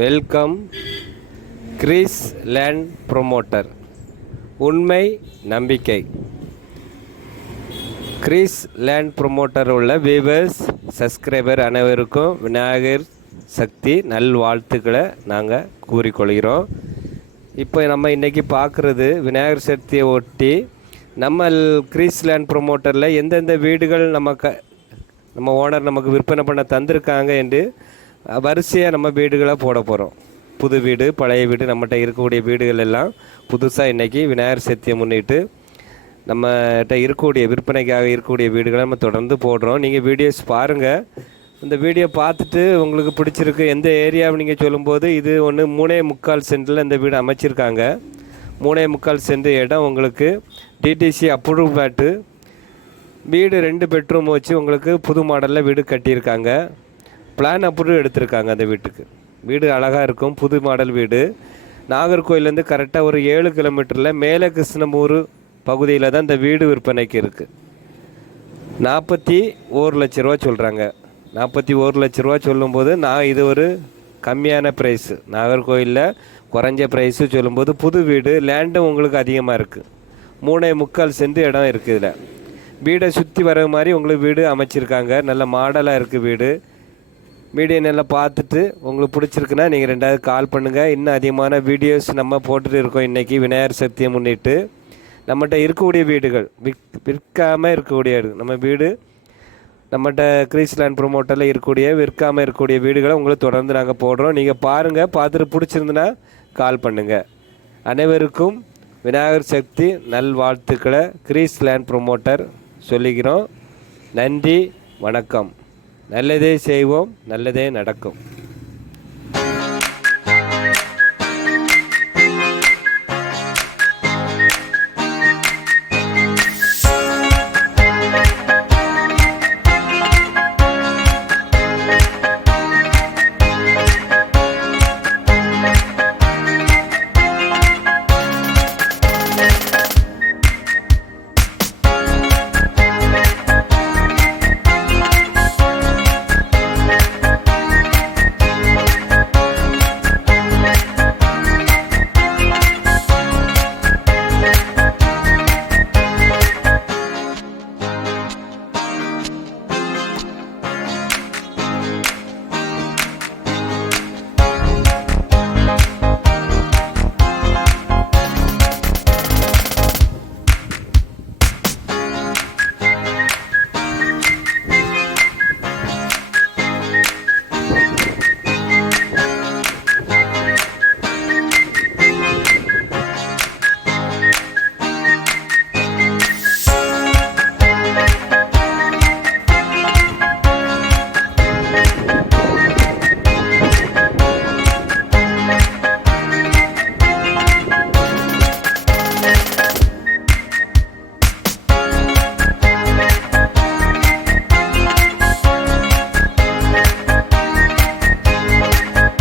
Welcome Chris land promoter. உண்மை நம்பிக்கை. Chris land promoter உள்ள வியூவர்ஸ் சப்ஸ்கிரைபர் அனைவருக்கும் விநாயகர் சக்தி நல்வாழ்த்துக்களை நாங்கள் கூறிக்கொள்கிறோம். இப்போ நம்ம இன்றைக்கி பார்க்குறது விநாயகர் சக்தியை ஒட்டி நம்ம கிறிஸ் லேண்ட் ப்ரொமோட்டரில் எந்தெந்த வீடுகள் நம்ம ஓனர் நமக்கு விற்பனை பண்ண தந்திருக்காங்க என்று வரிசையாக நம்ம வீடுகளை போட போகிறோம். புது வீடு, பழைய வீடு, நம்மகிட்ட இருக்கக்கூடிய வீடுகள் எல்லாம் புதுசாக இன்றைக்கி விநாயகர் சதுர்த்தியை முன்னிட்டு நம்மகிட்ட இருக்கக்கூடிய விற்பனைக்காக இருக்கக்கூடிய வீடுகளை நம்ம தொடர்ந்து போடுறோம். நீங்கள் வீடியோஸ் பாருங்கள். இந்த வீடியோ பார்த்துட்டு உங்களுக்கு பிடிச்சிருக்கு எந்த ஏரியாவை நீங்கள் சொல்லும்போது இது 3.25 சென்டில் இந்த வீடு அமைச்சிருக்காங்க. 3.25 சென்ட் இடம் உங்களுக்கு டிடிசி அப்ரூவ் பேட்டு வீடு 2 பெட்ரூம் வச்சு உங்களுக்கு புது மாடலில் வீடு கட்டியிருக்காங்க. பிளான் அப்ரூவ் எடுத்திருக்காங்க. அந்த வீட்டுக்கு வீடு அழகாக இருக்கும். புது மாடல் வீடு. நாகர்கோயிலேருந்து கரெக்டாக ஒரு 7 கிலோமீட்டரில் மேலே கிருஷ்ணமூர் பகுதியில் தான் இந்த வீடு விற்பனைக்கு இருக்குது. 41 லட்ச ரூபா சொல்கிறாங்க. 41 லட்ச ரூபா சொல்லும்போது இது ஒரு கம்மியான ப்ரைஸு. நாகர்கோயிலில் குறைஞ்ச ப்ரைஸு சொல்லும்போது புது வீடு, லேண்டும் உங்களுக்கு அதிகமாக இருக்குது. 3.25 சென்ட் இடம் இருக்குது. இதில் வீடை சுற்றி வர மாதிரி உங்களுக்கு வீடு அமைச்சிருக்காங்க. நல்ல மாடலாக இருக்குது வீடு. வீடியோ நல்லா பார்த்துட்டு உங்களுக்கு பிடிச்சிருக்குன்னா நீங்கள் 2வது கால் பண்ணுங்கள். இன்னும் அதிகமான வீடியோஸ் நம்ம போட்டுட்டு இருக்கோம். இன்றைக்கி விநாயகர் சதுர்த்தியை முன்னிட்டு நம்மகிட்ட இருக்கக்கூடிய வீடுகள் விற்காமல் இருக்கக்கூடிய நம்ம வீடு நம்மகிட்ட கிறிஸ் லேண்ட் ப்ரொமோட்டரில் இருக்கக்கூடிய விற்காமல் இருக்கக்கூடிய வீடுகளை உங்களுக்கு தொடர்ந்து நாங்கள் போடுறோம். நீங்கள் பாருங்கள். பார்த்துட்டு பிடிச்சிருந்துன்னா கால் பண்ணுங்கள். அனைவருக்கும் விநாயகர் சதுர்த்தி நல்வாழ்த்துக்களை கிறிஸ் லேண்ட் ப்ரொமோட்டர் சொல்லிக்கிறோம். நன்றி, வணக்கம். நல்லதே செய்வோம், நல்லதே நடக்கும்.